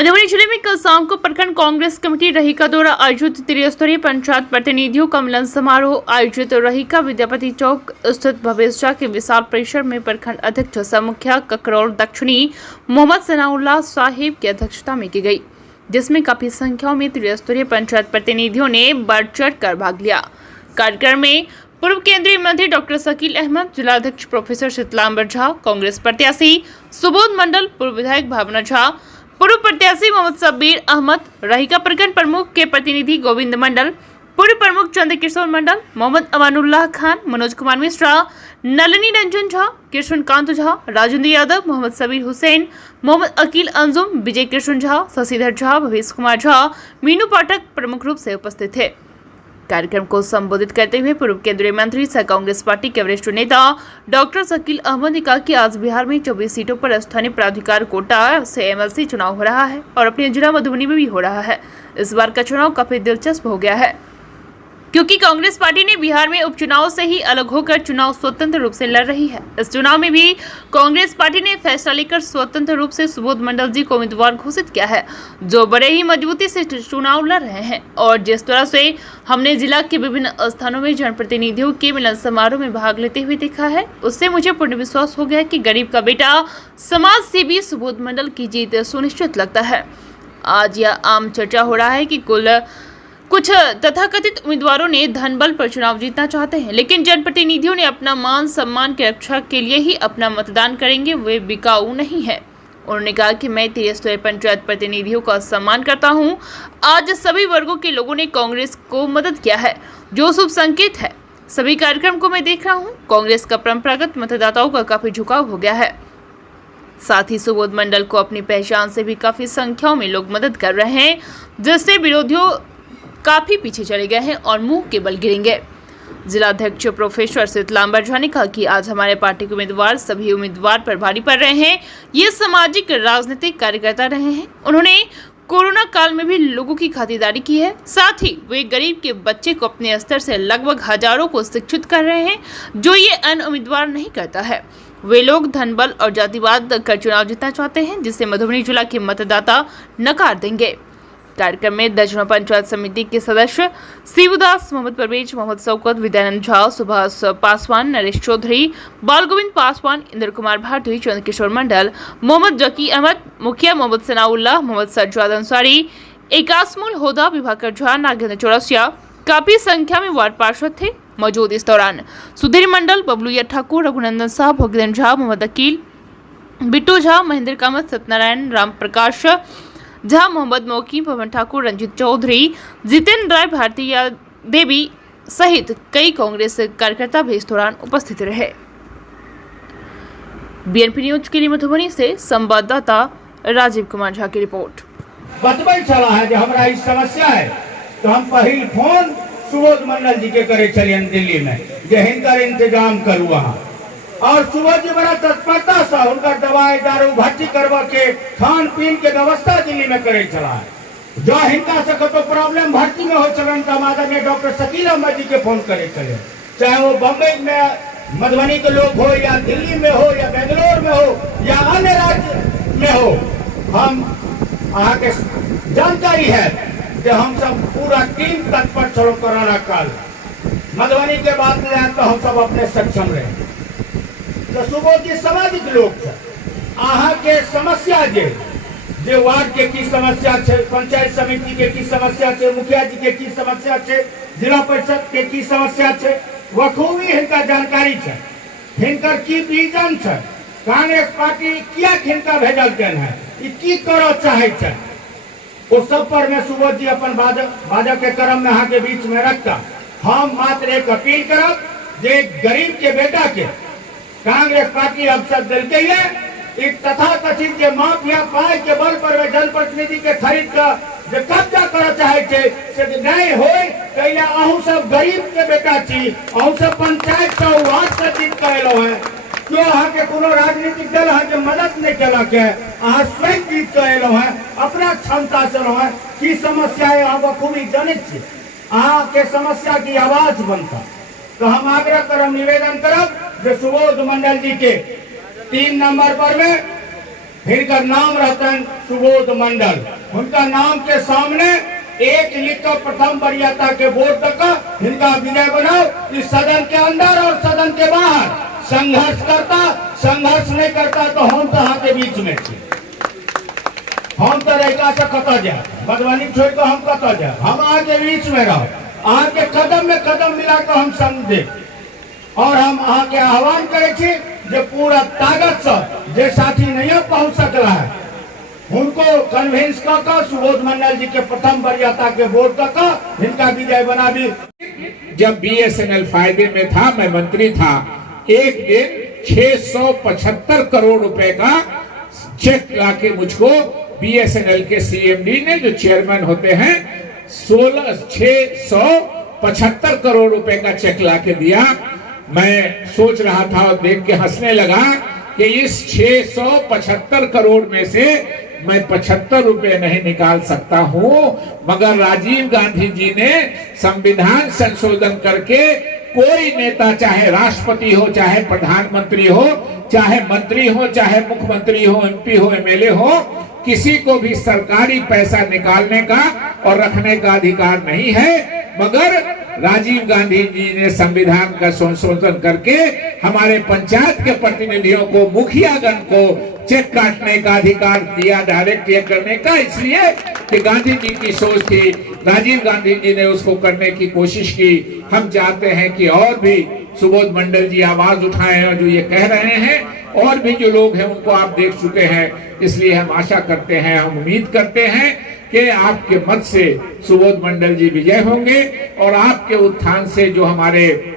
मधुबनी जिले में कल शाम को प्रखंड कांग्रेस कमेटी रहीका द्वारा आयोजित त्रिस्तरीय पंचायत प्रतिनिधियों का मिलन समारोह आयोजित रहीका विद्यापति चौक स्थित भवेश के विशाल परिसर में प्रखंड अध्यक्ष सह मुखिया ककरौल दक्षिणी मोहम्मद सनाउल्लाह साहिब की अध्यक्षता में की गई, जिसमें काफी संख्या में त्रिस्तरीय पंचायत प्रतिनिधियों ने बढ़ चढ़ कर भाग लिया। कार्यक्रम में पूर्व केंद्रीय मंत्री डॉक्टर शकील अहमद, जिलाध्यक्ष प्रोफेसर शीतलांबर झा, कांग्रेस प्रत्याशी सुबोध मंडल, पूर्व विधायक भावना झा, पूर्व प्रत्याशी मोहम्मद शब्बीर अहमद, रहीका प्रखंड प्रमुख के प्रतिनिधि गोविंद मंडल, पूर्व प्रमुख चंद्रकिशोर मंडल, मोहम्मद अमानुल्लाह खान, मनोज कुमार मिश्रा, नलिनी रंजन झा, कृष्णकांत झा, राजेंद्र यादव, मोहम्मद सबीर हुसैन, मोहम्मद अकील अंजुम, विजय कृष्ण झा, शशिधर झा, भवेश कुमार झा, मीनू पाठक प्रमुख रूप से उपस्थित थे। कार्यक्रम को संबोधित करते हुए पूर्व केंद्रीय मंत्री सह कांग्रेस पार्टी के वरिष्ठ नेता डॉक्टर शकील अहमद ने कहा कि आज बिहार में 24 सीटों पर स्थानीय प्राधिकार कोटा से एमएलसी चुनाव हो रहा है और अपने जिला मधुबनी में भी हो रहा है। इस बार का चुनाव काफी दिलचस्प हो गया है, क्योंकि कांग्रेस पार्टी ने बिहार में उपचुनाव से ही अलग होकर चुनाव स्वतंत्र रूप से लड़ रही है। इस चुनाव में भी कांग्रेस पार्टी ने फैसला लेकर स्वतंत्र रूप से सुबोध मंडल जी को उम्मीदवार घोषित किया है, जो बड़े ही मजबूती से चुनाव लड़ रहे हैं। और जिस तरह से हमने जिला के विभिन्न स्थानों में जनप्रतिनिधियों के मिलन समारोह में भाग लेते हुए देखा है, उससे मुझे पूर्ण विश्वास हो गया कि गरीब का बेटा समाज सेवी सुबोध मंडल की जीत सुनिश्चित लगता है। आज यह आम चर्चा हो रहा है कि कुछ तथाकथित उम्मीदवारों ने धन बल पर चुनाव जीतना चाहते हैं, लेकिन जनप्रतिनिधियों ने अपना मान सम्मान की रक्षा के लिए ही अपना मतदान करेंगे, वे बिकाऊ नहीं है। उन्होंने कहा कि मैं त्रिस्तरीय पंचायत प्रतिनिधियों का सम्मान करता हूं। आज सभी वर्गों के लोगों ने कांग्रेस को मदद किया है, जो शुभ संकेत है। सभी कार्यक्रम को मैं देख रहा हूं। कांग्रेस का परंपरागत मतदाताओं का काफी झुकाव हो गया है। साथ ही सुबोध मंडल को अपनी पहचान से भी काफी संख्याओं में लोग मदद कर रहे हैं, जिससे विरोधियों काफी पीछे चले गए हैं और मुंह के बल गिरेंगे। जिलाध्यक्ष प्रोफेसर शीतलांबर झा ने कहा कि आज हमारे पार्टी के उम्मीदवार सभी उम्मीदवार पर भारी पड़ रहे हैं। ये सामाजिक राजनीतिक कार्यकर्ता रहे हैं। उन्होंने कोरोना काल में भी लोगों की खातिरदारी की है। साथ ही वे गरीब के बच्चे को अपने स्तर से लगभग हजारों को शिक्षित कर रहे हैं, जो ये अन्य उम्मीदवार नहीं करता है। वे लोग धन बल और जातिवाद कर चुनाव जीतना चाहते हैं, जिससे मधुबनी जिला के मतदाता नकार देंगे। कार्यक्रम में दर्जनों पंचायत समिति के सदस्य शिवदास, मोहम्मद परवेज, मोहम्मद शौकत, विद्यानंद झा, सुभाष पासवान, नरेश चौधरी, बाल गोविंद पासवान, इंद्र कुमार भारती, चंद्रकिशोर मंडल, मोहम्मद जकी अहमद, मुखिया मोहम्मद सनाउल्लाह, मोहम्मद सज्जाद अंसारी, एकासमुल होदा, विभाकर झा, नागेंद्र चौरसिया, काफी संख्या में वार्ड पार्षद थे मौजूद। इस दौरान सुधीर मंडल, बबलू ठाकुर, रघुनंदन साहब, भोगेंद्र झा, मोहम्मद अकील, बिट्टू झा, महेंद्र कामत, सत्यनारायण, राम प्रकाश झा, मोहम्मद मौकी, पवन ठाकुर, रंजीत चौधरी, जितेंद्र राय, भारती देवी सहित कई कांग्रेस कार्यकर्ता भी इस दौरान उपस्थित रहे। बीएनपी न्यूज के लिए मधुबनी से संवाददाता राजीव कुमार झा की रिपोर्ट। बतबई चला है जो हमारा इस समस्या है, तो हम पहले फोन सुबोध मंडल जी के करे चलिए दिल्ली में, जे हिंकर इंतजाम करू वहाँ। और सुबोध जी बड़ा तत्परता सा उनका दवाई दारू भर्ती करवा के खान पीन के व्यवस्था दिल्ली में करे चला है। जो हिंदा से तो प्रॉब्लम भर्ती में हो चलन तो हमारे डॉक्टर शकील अहमद जी के फोन करे चले, चाहे वो बम्बई में मधुबनी के लोग हो, या दिल्ली में हो, या बेंगलोर में हो, या अन्य राज्य में हो। हम अहाँ के जानकारी है कि हम सब पूरा टीम तत्पर चलो कोरोना काल मधुबनी के बाद में तो हम सब अपने सक्षम रहे। तो सुबोध जी सामाजिक लोग थे। अहाँ के समस्या जे वार्ड के की समस्या है, पंचायत समिति के की समस्या है, मुखिया जी के की समस्या है, जिला परिषद के की समस्या है, बखूबी हिनका जानकारी है। हिनकर की विजन है, कांग्रेस पार्टी क्या हिनका भेजल केन है, की करऽ चाहे है, वो सब पर में सुबोध जी अपन बाजब के क्रम में अहाँ के बीच में रखता। हम मात्र एक अपील करब जे गरीब के बेटा के कांग्रेस पार्टी अवसर दिलते है। एक तथाकथित के माफिया पाई के बल पर वे जनप्रतिनिधि के खरीद कर जो कब्जा करना चाहे थे से नहीं होए, कहिला अहू सब गरीब के बेटा छी, अहू सब पंचायत का वार्ड से जीत करेलो है। क्यों अहाँ के कोनो राजनीतिक दल अहाँ के मदद नहीं केला के, अहाँ स्वयं जीत करेलो है, अपना क्षमता से लो है। की समस्या है अहाँ बखूबी जानित छी, अहाँ के समस्या की आवाज बनता। तो हम आग्रह करब, निवेदन करब जो सुबोध मंडल जी के 3 नंबर पर में हिनकर नाम रहतन सुबोध मंडल। उनका नाम के सामने एक लिख कर प्रथम वरीयता के बोर्ड तक हिनका विजय बनाओ। इस सदन के अंदर और सदन के बाहर संघर्ष करता, संघर्ष नहीं करता तो हम तो यहाँ के बीच में थे। हम तो रेखा से कता जाए, बदवानी छोड़ कर हम कता जाए, हम आगे बीच में रहो, आगे कदम में कदम मिलाकर हम समझे। और हम आगे आह्वान करे छी जो पूरा ताकत से जे साथी नहीं पहुंच सकला है उनको कन्विंस कर सुबोध मंडल जी के प्रथम वरीयता के बोर्ड तक इनका विजय बना दी। जब बीएसएनएल फायदे में था, मैं मंत्री था, एक दिन 675 करोड़ रुपए का चेक लाके मुझको बीएसएनएल के सीएमडी ने, जो चेयरमैन होते हैं, 675 करोड़ रुपए का चेक लाके दिया। मैं सोच रहा था और देख के हंसने लगा कि इस 675 करोड़ में से मैं 75 रुपए नहीं निकाल सकता हूं, मगर राजीव गांधी जी ने संविधान संशोधन करके कोई नेता, चाहे राष्ट्रपति हो, चाहे प्रधानमंत्री हो, चाहे मंत्री हो, चाहे मुख्यमंत्री हो, एमपी हो, एमएलए हो, किसी को भी सरकारी पैसा निकालने का और रखने का अधिकार नहीं है। मगर राजीव गांधी जी ने संविधान का संशोधन करके हमारे पंचायत के प्रतिनिधियों को, मुखियागण को चेक काटने का अधिकार दिया, डायरेक्ट चेक करने का, इसलिए कि गांधी जी की सोच थी। राजीव गांधी जी ने उसको करने की कोशिश की। हम चाहते हैं कि और भी सुबोध मंडल जी आवाज उठाएं और जो ये कह रहे हैं, और भी जो लोग हैं उनको आप देख चुके हैं। इसलिए हम आशा करते हैं, हम उम्मीद करते हैं कि आपके मत से सुबोध मंडल जी विजय होंगे और आपके उत्थान से जो हमारे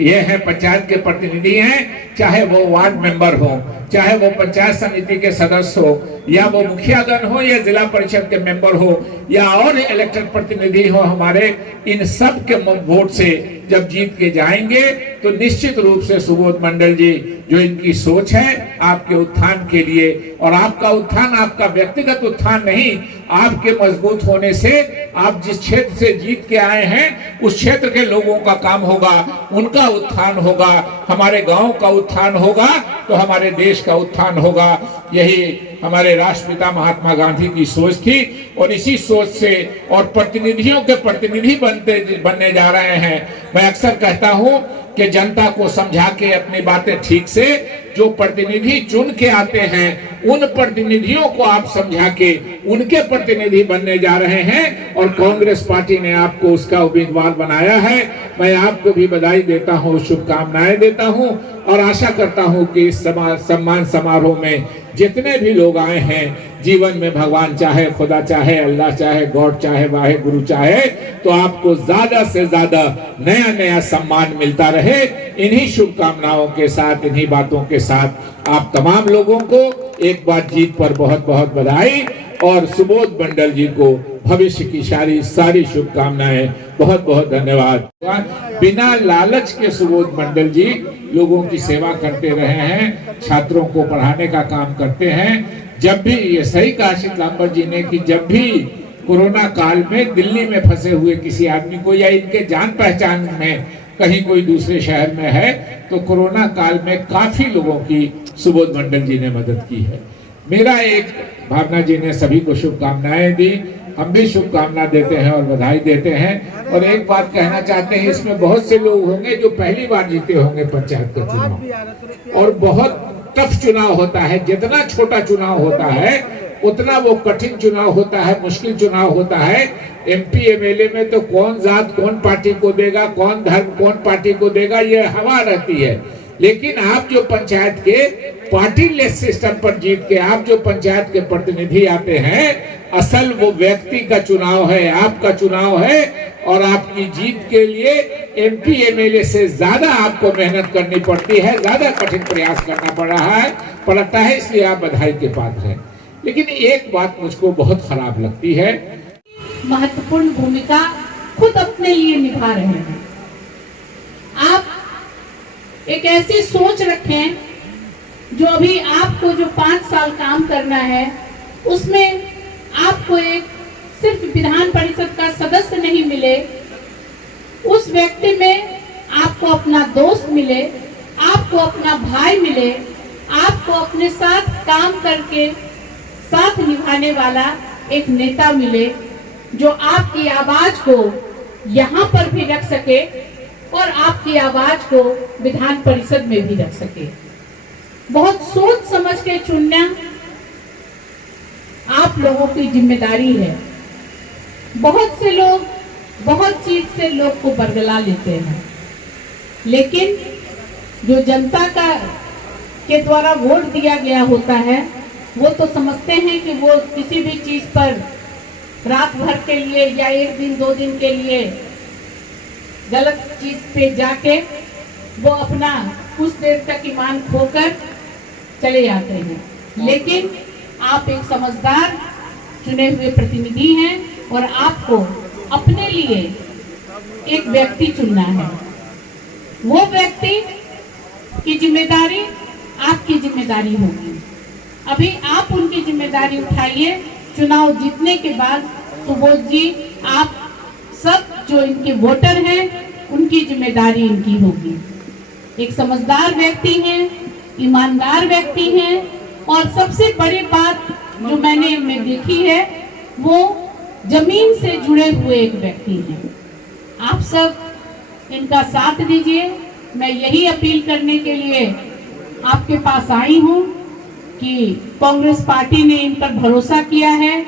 ये हैं पंचायत के प्रतिनिधि हैं, चाहे वो वार्ड मेंबर हो, चाहे वो पंचायत समिति के सदस्य हो, या वो मुखियागण हो, या जिला परिषद के मेंबर हो, या और इलेक्टेड प्रतिनिधि हो हमारे, इन सब के वोट से जब जीत के जाएंगे तो निश्चित रूप से सुबोध मंडल जी, जो इनकी सोच है आपके उत्थान के लिए, और आपका उत्थान आपका व्यक्तिगत उत्थान नहीं, आपके मजबूत होने से, आप जिस क्षेत्र से जीत के आए हैं उस क्षेत्र के लोगों का काम होगा, उनका उत्थान होगा, हमारे गांव का उत्थान होगा तो हमारे देश का उत्थान होगा। यही हमारे राष्ट्रपिता महात्मा गांधी की सोच थी और इसी सोच से और प्रतिनिधियों के प्रतिनिधि बनने जा रहे हैं। मैं अक्सर कहता हूं कि जनता को समझा के अपनी बातें ठीक से, जो प्रतिनिधि चुन के आते हैं उन प्रतिनिधियों को आप समझा के उनके प्रतिनिधि बनने जा रहे हैं और कांग्रेस पार्टी ने आपको उसका उम्मीदवार बनाया है। मैं आपको भी बधाई देता हूं, शुभकामनाएं देता हूं और आशा करता हूं कि इस सम्मान समारोह में जितने भी लोग आए हैं, जीवन में भगवान चाहे, खुदा चाहे, अल्लाह चाहे, गॉड चाहे, वाहे गुरु चाहे, तो आपको ज्यादा से ज्यादा नया नया सम्मान मिलता रहे। इन्हीं शुभकामनाओं के साथ, इन्हीं बातों के साथ आप तमाम लोगों को एक बार जीत पर बहुत बहुत बधाई और सुबोध मंडल जी को भविष्य की सारी शुभकामनाएं। बहुत बहुत धन्यवाद। बिना लालच के सुबोध मंडल जी लोगों की सेवा करते रहे हैं, छात्रों को पढ़ाने का काम करते हैं। जब भी, ये सही कहा शीतलांबर जी ने, कि जब भी कोरोना काल में दिल्ली में फंसे हुए किसी आदमी को या इनके जान पहचान में कहीं कोई दूसरे शहर में है, तो कोरोना काल में काफी लोगों की सुबोध मंडल जी ने मदद की है। मेरा एक, भावना जी ने सभी को शुभकामनाएं दी, हम भी शुभकामना देते हैं और बधाई देते हैं। और एक बात कहना चाहते हैं, इसमें बहुत से लोग होंगे जो पहली बार जीते होंगे पंचायत का चुनाव, और बहुत टफ चुनाव होता है। जितना छोटा चुनाव होता है उतना वो कठिन चुनाव होता है, मुश्किल चुनाव होता है। एमपी एमएलए में तो कौन जात कौन पार्टी को देगा, कौन धर्म कौन पार्टी को देगा, ये हवा रहती है। लेकिन आप जो पंचायत के पार्टी लेस सिस्टम पर जीत के आप जो पंचायत के प्रतिनिधि आते हैं, असल वो व्यक्ति का चुनाव है, आपका चुनाव है, और आपकी जीत के लिए एमपी एमएलए से ज्यादा आपको मेहनत करनी पड़ती है, ज्यादा कठिन प्रयास करना पड़ता है, इसलिए आप बधाई के पात्र हैं। लेकिन एक बात मुझको बहुत खराब लगती है, महत्वपूर्ण भूमिका खुद अपने लिए निभा रहे हैं। आप एक ऐसी सोच रखें, जो अभी आपको जो 5 साल काम करना है उसमें आपको एक सिर्फ विधान परिषद का सदस्य नहीं मिले, उस व्यक्ति में आपको अपना दोस्त मिले, आपको अपना भाई मिले, आपको अपने साथ काम करके साथ निभाने वाला एक नेता मिले, जो आपकी आवाज को यहाँ पर भी रख सके और आपकी आवाज को विधान परिषद में भी रख सके। बहुत सोच समझ के चुनना आप लोगों की जिम्मेदारी है। बहुत से लोग बहुत चीज से लोग को बरगला लेते हैं, लेकिन जो जनता के द्वारा वोट दिया गया होता है, वो तो समझते हैं कि वो किसी भी चीज पर रात भर के लिए या एक दिन दो दिन के लिए गलत चीज पे जाके वो अपना कुछ देर तक ईमान खोकर चले जाते हैं। लेकिन आप एक समझदार चुने हुए प्रतिनिधि हैं और आपको अपने लिए एक व्यक्ति चुनना है। वो व्यक्ति की जिम्मेदारी आपकी जिम्मेदारी होगी। अभी आप उनकी जिम्मेदारी उठाइए। चुनाव जीतने के बाद सुबोध जी, आप सब जो इनके वोटर हैं, उनकी जिम्मेदारी इनकी होगी। एक समझदार व्यक्ति हैं, ईमानदार व्यक्ति हैं, और सबसे बड़ी बात जो मैंने इनमें देखी है, वो जमीन से जुड़े हुए एक व्यक्ति हैं। आप सब इनका साथ दीजिए। मैं यही अपील करने के लिए आपके पास आई हूँ कि कांग्रेस पार्टी ने इन पर भरोसा किया है,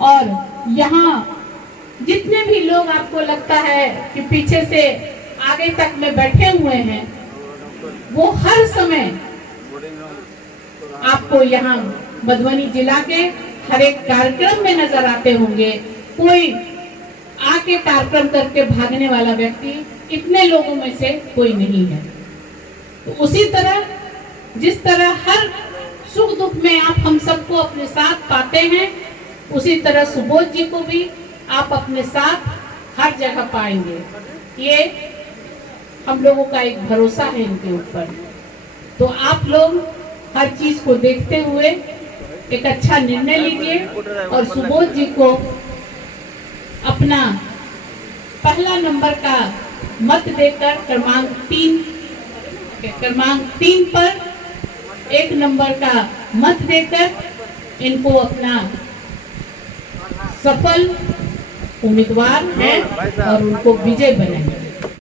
और यहाँ जितने भी लोग आपको लगता है कि पीछे से आगे तक में बैठे हुए हैं, वो हर समय आपको यहाँ मधुबनी जिला के हर एक कार्यक्रम में नजर आते होंगे। कोई आके कार्यक्रम करके भागने वाला व्यक्ति इतने लोगों में से कोई नहीं है। तो उसी तरह जिस तरह हर सुख दुख में आप हम सबको अपने साथ पाते हैं, उसी तरह सुबोध जी को भी आप अपने साथ हर जगह पाएंगे। ये हम लोगों का एक भरोसा है इनके ऊपर। तो आप लोग हर चीज को देखते हुए एक अच्छा निर्णय लीजिए और सुबोध जी को अपना पहला नंबर का मत देकर क्रमांक 3 पर 1 नंबर का मत देकर इनको अपना सफल उम्मीदवार है और उनको विजय बनाएंगे।